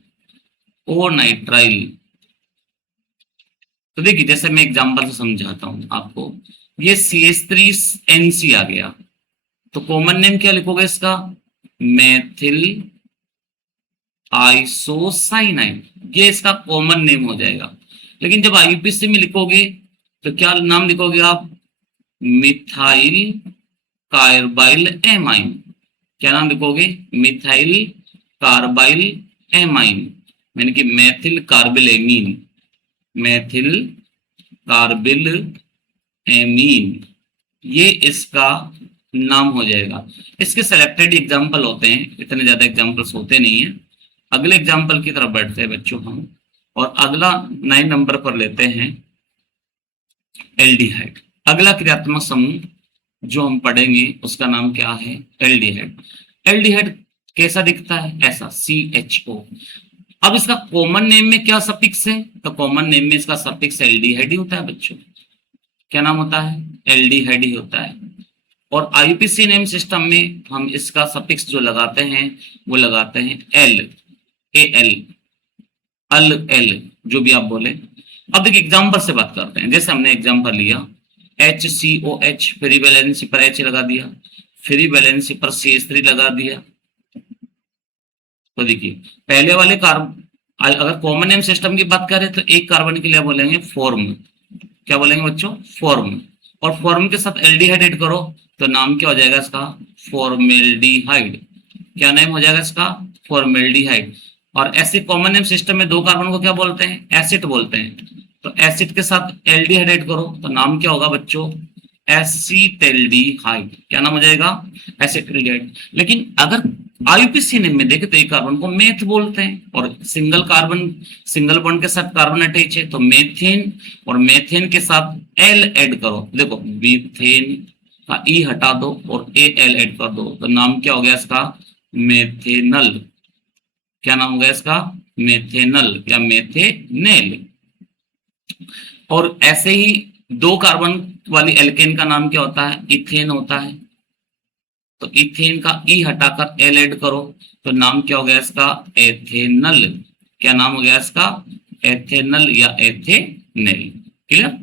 ओ नाइट्राइल। तो देखिए जैसे मैं एग्जांपल से समझाता हूं आपको, ये CH3NC आ गया, तो कॉमन नेम क्या लिखोगे इसका, मेथिल आइसोसाइनाइड, ये इसका कॉमन नेम हो जाएगा। लेकिन जब आईयूपीएसी में लिखोगे तो क्या नाम लिखोगे आप, मिथाइल कार्बाइल एमाइन। क्या नाम लिखोगे, मिथाइल कार्बाइल एमाइन, यानी कि methyl carbyl amine, methyl carbyl amine, ये इसका नाम हो जाएगा। इसके सेलेक्टेड एग्जाम्पल होते हैं, इतने ज्यादा एग्जाम्पल्स होते नहीं है। अगले एग्जाम्पल की तरफ बढ़ते हैं बच्चों हम, और अगला 9 नंबर पर लेते हैं एल्डिहाइड। अगला क्रियात्मक समूह जो हम पढ़ेंगे उसका नाम क्या है, एल्डिहाइड। एल्डिहाइड कैसा दिखता है, ऐसा CHO। अब इसका कॉमन नेम में क्या सफिक्स है, तो कॉमन नेम में इसका सफिक्स एल्डिहाइड ही होता है बच्चों। क्या नाम होता है, एल्डिहाइड ही होता है। और आईयूपीएसी नेम सिस्टम में हम इसका सफिक्स जो लगाते हैं वो लगाते हैं एल, AL, अल एल, जो भी आप बोले। अब देखिए एग्जाम्पल से बात करते हैं, जैसे हमने एग्जाम्पल लिया HCOH, फ्री वैलेंसी पर H लगा दिया, फ्री वैलेंसी पर CH3 लगा दिया। तो देखिए पहले वाले कार्बन, अगर कॉमन नेम सिस्टम की बात करें तो एक कार्बन के लिए बोलेंगे फॉर्म। क्या बोलेंगे बच्चों, फॉर्म। और फॉर्म के साथ एल्डिहाइड ऐड करो तो नाम क्या हो जाएगा इसका, फॉर्मेल्डिहाइड। क्या नाम हो जाएगा इसका, फॉर्मेल्डिहाइड। और ऐसे कॉमन नेम सिस्टम में दो कार्बन को क्या बोलते हैं, एसिड बोलते हैं। तो एसिड के साथ एल्डिहाइड ऐड करो तो नाम क्या होगा बच्चों, एसीटेल्डिहाइड। क्या नाम हो जाएगा, एसीटेल्डिहाइड। लेकिन अगर आईयूपीएसी नेम में देखे तो एक कार्बन को मेथ बोलते हैं, और सिंगल कार्बन, सिंगल बॉन्ड के साथ कार्बन अटैच है तो मेथेन, और मेथेन के साथ एल ऐड करो। देखो मीथेन का ई हटा दो और AL ऐड कर दो तो नाम क्या हो गया इसका, मेथेनल। क्या नाम हो गया इसका, मेथेनल या मेथेनेल। और ऐसे ही दो कार्बन वाली एल्केन का नाम क्या होता है, इथेन होता है। तो इथेन का ई हटाकर एल ऐड करो तो नाम क्या हो गया इसका, एथेनल। क्या नाम हो गया इसका, एथेनल या एथेनेल। क्लियर।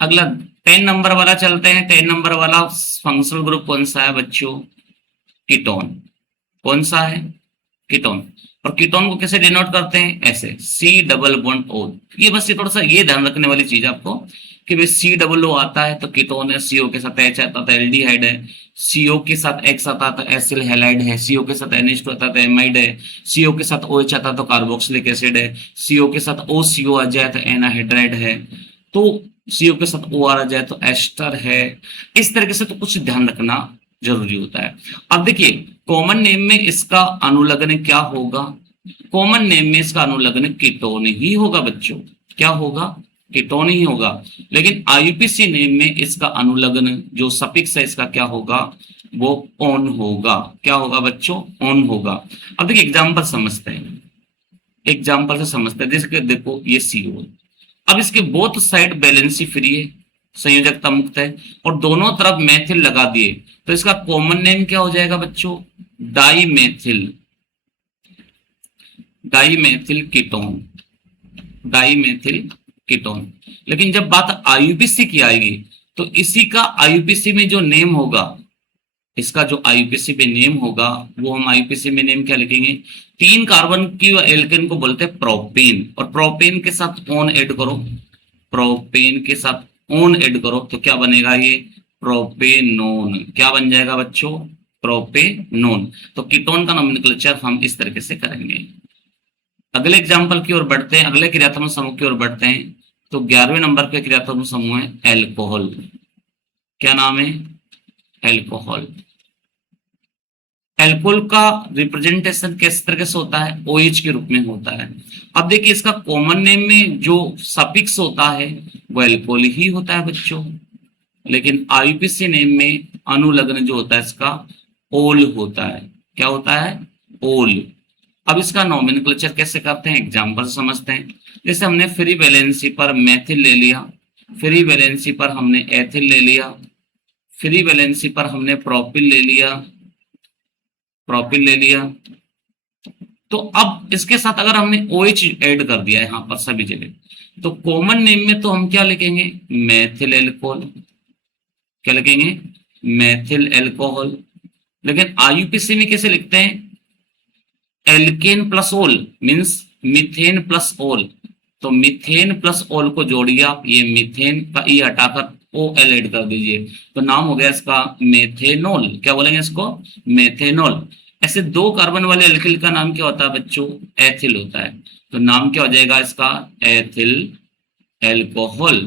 अगला 10 नंबर वाला चलते हैं। 10 नंबर वाला फंक्शनल ग्रुप कौन सा है बच्चों, कीटोन। कौन सा है, कीटोन। और कीटोन को कैसे डिनोट करते हैं, ऐसे C+O। ये बस ये थोड़ा सा ये ध्यान रखने वाली चीज आपको कि भाई C+O आता है तो कीटोन है, CO के साथ H आता है एल्डिहाइड है, CO के साथ X आता है तो एसिल हैलाइड है, CO के साथ NH2 आता है तो एमाइड है, CO के साथ OH आता है तो कार्बोक्सिलिक एसिड है, CO के साथ OCO आ जाए तो एनाहाइड्राइड है, तो CO के साथ OR आ जाए तो एस्टर है। इस तरीके से तो कुछ ध्यान रखना जरूरी होता है। अब देखिए कॉमन नेम में इसका अनुलग्न क्या होगा, कॉमन नेम में इसका अनुलग्न कीटोन ही होगा बच्चों। क्या होगा, कीटोन ही होगा। लेकिन आईयूपीएसी नेम में इसका अनुलग्न जो सफिक्स है इसका क्या होगा, वो ऑन होगा। क्या होगा बच्चों, ऑन होगा। अब देखिए एग्जाम्पल समझते हैं, एग्जाम्पल से समझते हैं। जैसे देखो ये CO, अब इसके बोथ साइड बैलेंसी फ्री है, संयोजकता मुक्त है, और दोनों तरफ मेथिल लगा दिए तो इसका कॉमन नेम क्या हो जाएगा बच्चों, dimethyl, dimethyl ketone, dimethyl ketone. लेकिन जब बात आईयूपीएसी की आएगी तो इसी का आईयूपीएसी में जो नेम होगा, इसका जो आईयूपीएसी में नेम होगा वो हम आईयूपीएसी में नेम क्या लिखेंगे, 3 कार्बन की एल्केन को बोलते हैं प्रोपेन, और प्रोपेन के साथ ओन ऐड करो, प्रोपेन के साथ ओन ऐड करो तो क्या बनेगा, ये प्रोपेनोन। क्या बन जाएगा बच्चों, प्रोपेनोन। तो कीटोन का नोमेनक्लेचर हम इस तरीके से करेंगे। अगले एग्जाम्पल की ओर बढ़ते हैं, अगले क्रियात्मक समूह की ओर बढ़ते हैं। तो 11वें नंबर पे क्रियात्मक समूह है एल्कोहल। क्या नाम है, एल्कोहल। एल्कोहल का रिप्रेजेंटेशन किस तरह से होता है, OH के रूप में होता है। अब देखिए इसका कॉमन नेम में जो सफिक्स होता है वो एल्कोहल ही होता है बच्चों, लेकिन आईयूपीएसी नेम में अनुलग्न जो होता है इसका ओल होता है। क्या होता है, ओल। अब इसका नोमेनक्लेचर कैसे करते हैं, एग्जाम्पल समझते हैं। जैसे हमने फ्री वैलेंसी पर मेथिल ले लिया, फ्री वैलेंसी पर हमने एथिल ले लिया, फ्री वैलेंसी पर हमने प्रोपिल ले लिया, प्रोपिल ले लिया। तो अब इसके साथ अगर हमने OH ऐड कर दिया है यहाँ पर सभी जगह, तो कॉमन नेम में तो हम क्या लिखेंगे, मेथिल एल्कोहल, क्या लिखेंगे, मेथिल एल्कोहल। लेकिन IUPAC में कैसे लिखते हैं, एल्केन प्लस ओल मीन्स मीथेन प्लस ओल। तो मीथेन प्लस ओल को जोड़िए आप, ये मीथेन का ई हटाकर OL ऐड कर दीजिए, तो नाम हो गया इसका मेथेनॉल। क्या बोलेंगे इसको, मेथेनॉल। ऐसे दो कार्बन वाले एल्किल का नाम क्या होता है बच्चों, एथिल होता है। तो नाम क्या हो जाएगा इसका, एथिल एल्कोहल।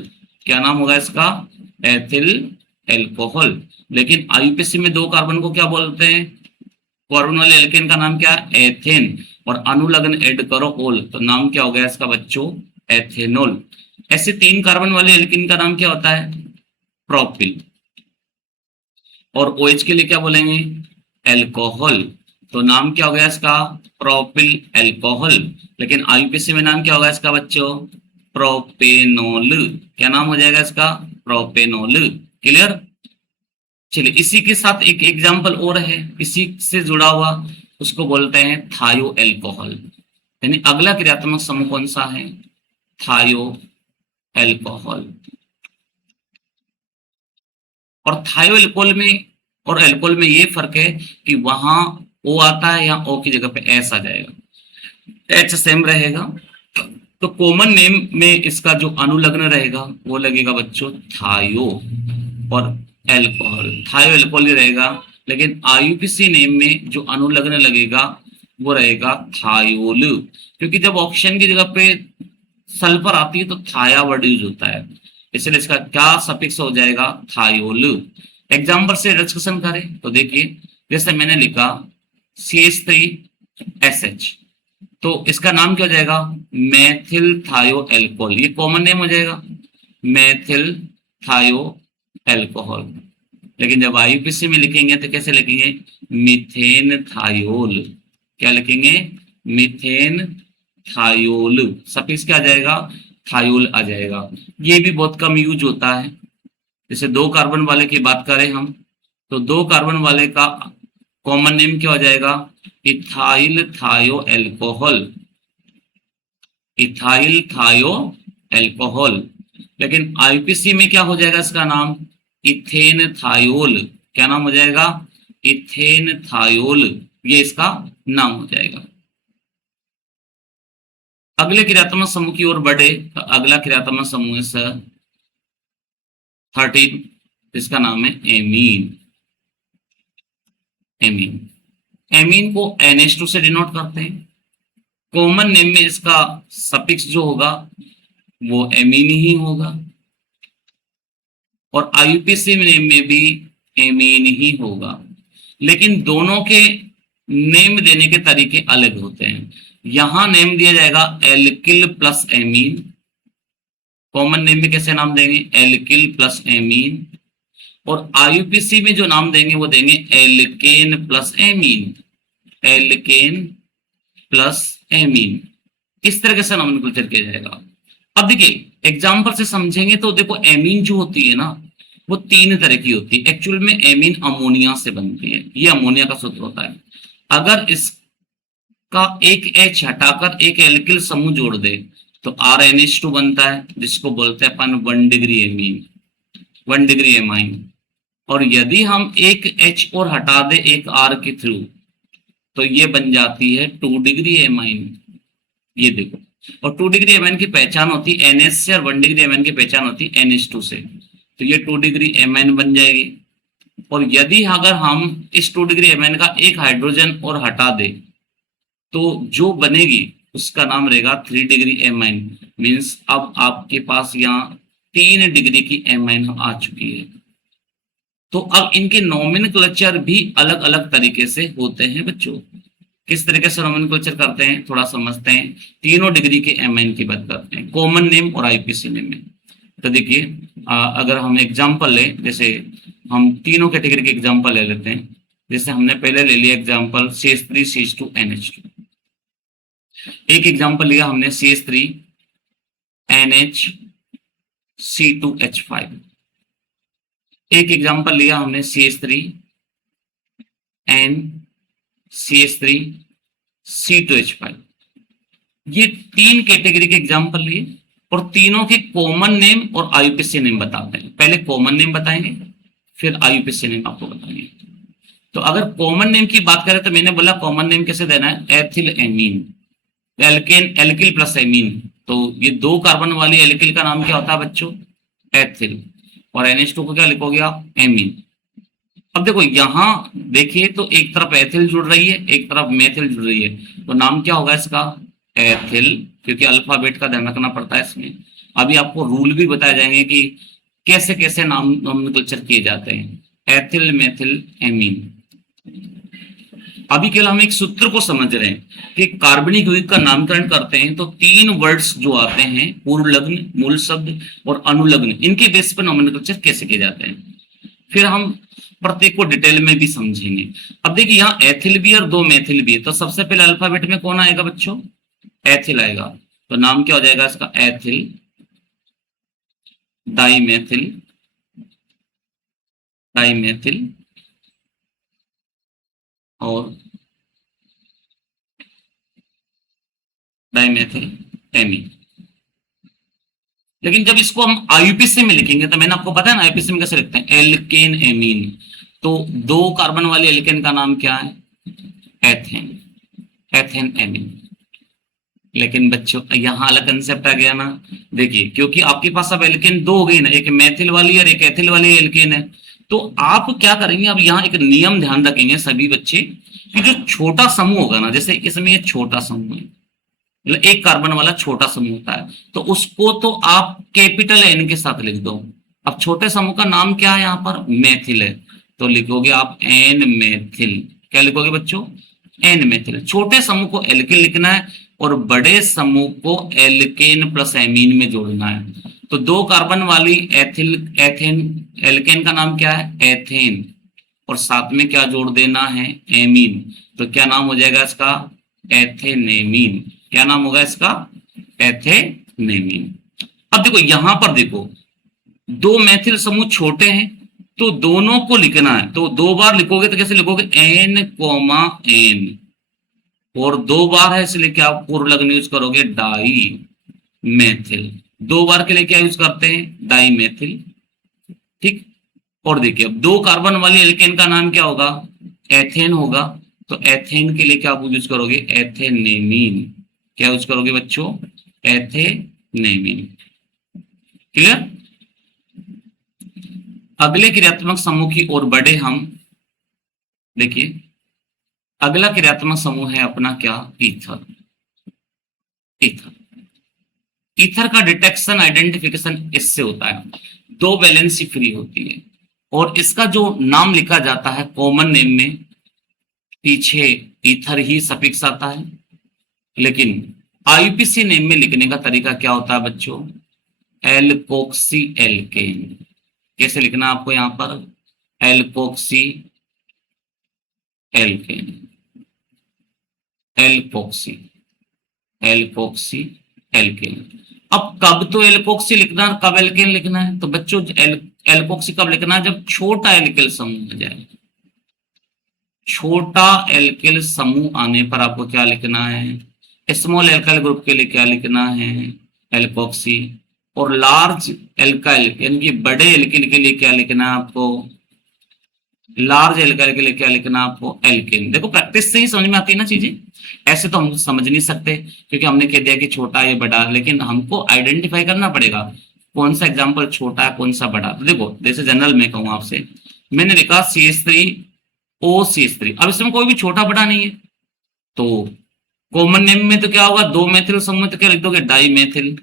क्या नाम होगा इसका, एथिल एल्कोहल। लेकिन IUPAC में दो कार्बन को क्या बोलते हैं, कार्बन वाले एल्केन का नाम क्या है, एथेन, और अनुलग्न ऐड करो ओल, तो नाम क्या हो गया इसका बच्चों, एथेनॉल। ऐसे तीन कार्बन वाले एल्केन का नाम क्या होता है, प्रोपिल। और OH के लिए क्या बोलेंगे, एल्कोहल, तो नाम क्या हो गया इसका, प्रोपिल एल्कोहल। लेकिन IUPAC में नाम क्या होगा इसका बच्चों, प्रोपेनॉल। क्या नाम हो जाएगा इसका, प्रोपेनॉल। क्लियर। चलिए इसी के साथ एक एग्जाम्पल और है इसी से जुड़ा हुआ, उसको बोलते हैं थायो एल्कोहल। यानी अगला क्रियात्मक समूह कौन सा है, थायो एल्कोहल। और थायो एल्कोहल में और एल्कोहल में ये फर्क है कि वहां O आता है, यहाँ O की जगह पे S आ जाएगा, H सेम रहेगा। तो कॉमन नेम में इसका जो अनुलग्न रहेगा वो लगेगा बच्चों थायो, और एल्कोहल थायो एल्कोहल ही रहेगा। लेकिन IUPAC नेम में जो अनुलग्न लगेगा वो रहेगा थायोल, क्योंकि जब ऑक्सीजन की जगह पे सल्फर आती है तो थाया वर्ड यूज होता है, इसलिए इसका क्या सफिक्स हो जाएगा, थायोल। एग्जाम्पल से डिस्कशन करें तो देखिए, जैसे मैंने लिखा CH3SH, तो इसका नाम क्या हो जाएगा, मेथिल थायो एल्कोहल। ये कॉमन नेम हो जाएगा, मेथिल थायो एल्कोहल। लेकिन जब IUPAC में लिखेंगे तो कैसे लिखेंगे, मीथेन थायोल। क्या लिखेंगे, मीथेन थायोल, सफिक्स क्या आ जाएगा, थायोल आ जाएगा। ये भी बहुत कम यूज होता है। जैसे दो कार्बन वाले की बात करें हम, तो दो कार्बन वाले का कॉमन नेम क्या हो जाएगा, इथाइल थायो एल्कोहल, इथाइल थायो एल्कोहल। लेकिन IUPAC में क्या हो जाएगा इसका नाम, इथेन थायोल। क्या नाम हो जाएगा, इथेन थायोल, ये इसका नाम हो जाएगा। अगले क्रियात्मक समूह की ओर बढ़े तो अगला क्रियात्मक समूह है सर 13, इसका नाम है एमीन। एमीन, एमीन को NH2 से डिनोट करते हैं। कॉमन नेम में इसका सफिक्स जो होगा वो एमीन ही होगा, और IUPAC नेम में भी एमीन ही होगा। लेकिन दोनों के नेम देने के तरीके अलग होते हैं। यहां नेम दिया जाएगा alkyl plus amine, common name में कैसे नाम देंगे, एल्किल प्लस एमीन। और IUPAC में जो नाम देंगे वो देंगे alkane plus amine, alkane plus amine. इस तरह से नोमेनक्लेचर किया जाएगा। अब देखिए एग्जाम्पल से समझेंगे तो देखो, एमीन जो होती है ना वो तीन तरह की होती है। एक्चुअल में एमीन अमोनिया से बनती है, ये अमोनिया का सूत्र होता है। अगर इसका एक H हटाकर एक एल्किल समूह जोड़ दे तो RNH2 बनता है, जिसको बोलते हैं अपन 1 डिग्री एमीन, 1 डिग्री एमाइन। और यदि हम एक H और हटा दे एक R के थ्रू तो ये बन जाती है 2 डिग्री एमाइन। ये देखो, और 2 डिग्री एमाइन की पहचान होती है NH से, और 1 डिग्री एमाइन की पहचान होती है NH2 से। तो ये 2 डिग्री एमाइन बन जाएगी। और यदि अगर हम इस 2 डिग्री एमाइन का एक हाइड्रोजन और हटा दे तो जो बनेगी उसका नाम रहेगा 3 डिग्री एमाइन। मीन्स अब आपके पास यहाँ 3 डिग्री की एमाइन आ चुकी है। तो अब इनके नोमेनक्लेचर भी अलग अलग तरीके से होते हैं बच्चों। किस तरीके से नोमेनक्लेचर करते हैं थोड़ा समझते हैं। तीनों डिग्री के एमाइन की बात करते हैं, कॉमन नेम और IUPAC नेम में। तो देखिए अगर हम एग्जांपल लें, जैसे हम तीनों कैटेगरी के एग्जांपल ले लेते हैं। जैसे हमने पहले ले लिया एग्जांपल CH3CH2NH2। एक एग्जांपल लिया हमने CH3NH C2H5, एक एग्जांपल लिया हमने CH3NCH3C2H5। ये तीन कैटेगरी के एग्जांपल लिए और तीनों के कॉमन नेम और आईयूपीएसी नेम बताते हैं। पहले कॉमन नेम बताएंगे, फिर आईयूपीएसी नेम आपको बताएंगे। तो अगर कॉमन नेम की बात करें तो मैंने बोला कॉमन नेम कैसे देना है, ethyl amine, alkane, alkyl plus amine. तो ये 2 कार्बन वाली एल्किल का नाम क्या होता है बच्चों, एथिल, और NH2 को क्या लिखोगे आप, एमीन। अब देखो यहां देखिए तो एक तरफ एथिल जुड़ रही है, एक तरफ मेथिल जुड़ रही है, तो नाम क्या होगा इसका, एथिल, क्योंकि अल्फाबेट का ध्यान रखना पड़ता है इसमें। अभी आपको रूल भी बताए जाएंगे कि कैसे कैसे नाम नोमेनक्लेचर किए जाते हैं, एथिल मेथिल एमीन। अभी केवल हम एक सूत्र को समझ रहे हैं कि कार्बनिक यौगिक का नामकरण करते हैं तो 3 वर्ड्स जो आते हैं, पूर्व लग्न, मूल शब्द और अनुलग्न, इनके बेस पर नोमेनक्लेचर कैसे किए जाते हैं, फिर हम प्रत्येक को डिटेल में भी समझेंगे। अब देखिए यहाँ एथिल भी और 2 मेथिल भी है, तो सबसे पहले अल्फाबेट में कौन आएगा बच्चों, एथिल आएगा। तो नाम क्या हो जाएगा इसका, एथिल डाइमेथिल, डाइमेथिल और डाइमेथिल एमीन। लेकिन जब इसको हम आईयूपीएसी में लिखेंगे तो मैंने आपको पता है ना आईयूपीएसी में कैसे लिखते हैं, एल्केन एमीन। तो 2 कार्बन वाले एल्केन का नाम क्या है, एथेन, एथेन एमीन। लेकिन बच्चों यहाँ अलग कंसेप्ट आ गया ना, देखिए क्योंकि आपके पास अब एल्केन 2 हो गई ना, एक मेथिल वाली और एक एथिल वाली एल्केन है। तो आप क्या करेंगे, अब यहाँ एक नियम ध्यान रखेंगे सभी बच्चे कि जो छोटा समूह होगा ना, जैसे इसमें ये छोटा समूह है, मतलब एक कार्बन वाला छोटा समूह होता है, तो उसको तो आप कैपिटल एन के साथ लिख दो। अब छोटे समूह का नाम क्या है, यहाँ पर मेथिल है, तो लिखोगे आप एन मेथिल। क्या लिखोगे बच्चों, एन मेथिल। छोटे समूह को एल्किल लिखना है और बड़े समूह को एल्केन प्लस एमीन में जोड़ना है। तो 2 कार्बन वाली एथिल, एथेन, एल्केन का नाम क्या है, एथेन, और साथ में क्या जोड़ देना है, एमीन। तो क्या नाम हो जाएगा इसका, एथेनेमीन। क्या नाम होगा इसका, एथेनेमीन। अब देखो यहां पर देखो 2 मैथिल समूह छोटे हैं तो दोनों को लिखना है, तो 2 बार लिखोगे तो कैसे लिखोगे, एन कोमा एन, और 2 बार है इसलिए क्या पूर्व लग्न यूज करोगे, डाई मेथिल। 2 बार के लिए क्या यूज करते हैं, डाई मेथिल, ठीक। और देखिए अब 2 कार्बन वाली एल्केन का नाम क्या होगा, एथेन होगा, तो एथेन के लिए क्या आप यूज करोगे, एथेनेमीन। क्या यूज करोगे बच्चों, एथेनेमीन। क्लियर। अगले क्रियात्मक समूह की ओर बढ़े हम। देखिए अगला क्रियात्मक समूह है अपना क्या, ईथर। ईथर, ईथर का डिटेक्शन आइडेंटिफिकेशन इससे होता है, 2 वैलेंसी फ्री होती है और इसका जो नाम लिखा जाता है कॉमन नेम में, पीछे ईथर ही सफिक्स आता है, लेकिन आईयूपीएसी नेम में लिखने का तरीका क्या होता है बच्चों, एल्कोक्सी एल्केन। कैसे लिखना आपको यहां पर, alkoxy alkane, alkoxy, alkoxy alkane. अब कब तो एल्कोक्सी लिखना है, कब एल्केन लिखना है, तो बच्चों एल्कोक्सी कब लिखना है, जब छोटा एल्किल समूह आ जाए। छोटा एल्किल समूह आने पर आपको क्या लिखना है, स्मॉल एल्काइल ग्रुप के लिए क्या लिखना है, एल्कोक्सी, और लार्ज एल्काइल यानी कि बड़े एल्किल के लिए क्या लिखना है आपको, लार्ज एल्काइल के लिए क्या लिखना है आपको, एल्केन। देखो प्रैक्टिस से ही समझ में आती है ना चीजें, ऐसे तो हम समझ नहीं सकते क्योंकि हमने कह दिया कि छोटा ये बड़ा, लेकिन हमको आइडेंटिफाई करना पड़ेगा कौन सा एग्जाम्पल छोटा है कौन सा बड़ा। तो देखो जैसे जनरल में कहूँ आपसे, मैंने लिखा CH3OCH3, अब इसमें कोई भी छोटा बड़ा नहीं है, तो कॉमन नेम में तो क्या होगा, 2 मेथिल समूह तो क्या लिख दोगे, डाई मेथिल,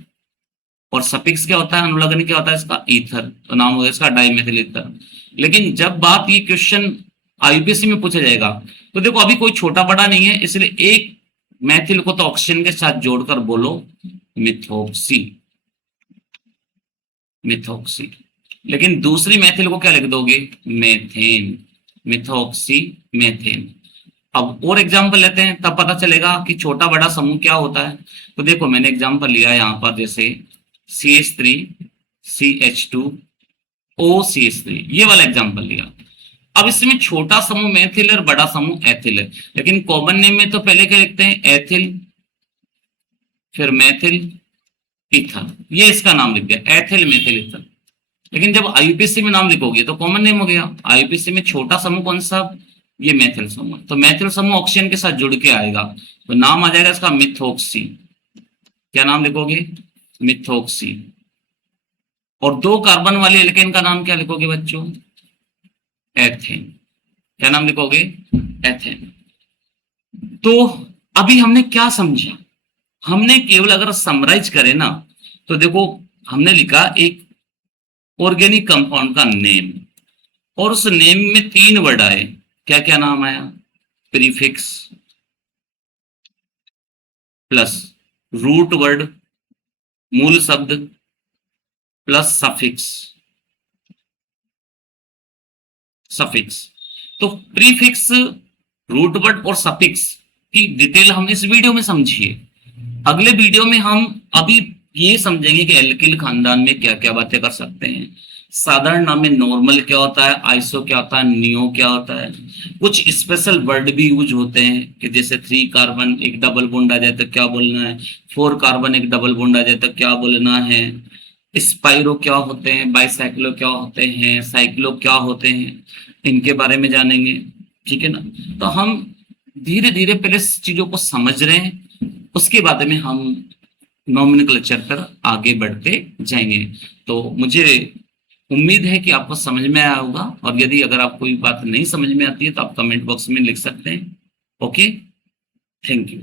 और सफिक्स क्या होता है, अनुलग्न क्या होता है इसका, ईथर, तो नाम होगा इसका डाइमेथिल ईथर। लेकिन जब बात ये क्वेश्चन आईयूपीएसी में पूछा जाएगा तो देखो अभी कोई छोटा बड़ा नहीं है, इसलिए एक मैथिल को तो ऑक्सीजन के साथ जोड़कर बोलो मिथोक्सी, मिथोक्सी। लेकिन दूसरी मैथिल को क्या लिख दोगे, मेथेन, मिथोक्सी मेथेन। अब और एग्जाम्पल लेते हैं, तब पता चलेगा कि छोटा बड़ा समूह क्या होता है। तो देखो मैंने एग्जाम्पल लिया यहाँ पर, जैसे CH3 CH2 OCH3, ये वाला एग्जाम्पल लिया। अब इसमें छोटा समूह मेथिल और बड़ा समूह एथिल है, लेकिन कॉमन नेम में तो पहले क्या लिखते हैं, एथिल, फिर मेथिल, इथर, ये इसका नाम लिख दिया, एथिल मेथिल इथर। लेकिन जब आईयूपीएसी में नाम लिखोगे तो कॉमन नेम हो गया। आईयूपीएसी में छोटा समूह कौन सा, ये मेथिल समूह, तो मेथिल समूह ऑक्सीजन के साथ जुड़ के आएगा, तो नाम आ जाएगा इसका मिथोक्सी। क्या नाम लिखोगे, मिथोक्सी। और 2 कार्बन वाले एल्केन का नाम क्या लिखोगे बच्चों, एथेन। क्या नाम लिखोगे, एथेन। तो अभी हमने क्या समझा, हमने केवल अगर समराइज करें ना, तो देखो हमने लिखा एक ऑर्गेनिक कंपाउंड का नेम, और उस नेम में 3 वर्ड आए। क्या क्या नाम आया, प्रीफिक्स प्लस रूट वर्ड, मूल शब्द, प्लस सफिक्स। सफिक्स, तो प्रीफिक्स, रूट वर्ड और सफिक्स की डिटेल हमने इस वीडियो में समझी है। अगले वीडियो में हम अभी ये समझेंगे कि एल्किल खानदान में क्या क्या बातें कर सकते हैं। साधारण नाम में नॉर्मल क्या होता है, आइसो क्या होता है, नियो क्या होता है। कुछ स्पेशल वर्ड भी यूज होते हैं कि जैसे 3 कार्बन एक डबल बॉन्ड आ जाए तो क्या बोलना है, 4 कार्बन एक डबल बॉन्ड आ जाए तो क्या बोलना है, स्पाइरो क्या होते हैं, बाइसाइक्लो क्या होते हैं, साइक्लो क्या होते हैं, इनके बारे में जानेंगे। ठीक है ना। तो हम धीरे धीरे पहले इस चीजों को समझ रहे हैं, उसके बाद में हम नॉमेनक्लेचर पर आगे बढ़ते जाएंगे। तो मुझे उम्मीद है कि आपको समझ में आया होगा, और यदि अगर आप कोई बात नहीं समझ में आती है तो आप कमेंट बॉक्स में लिख सकते हैं। Okay, thank you.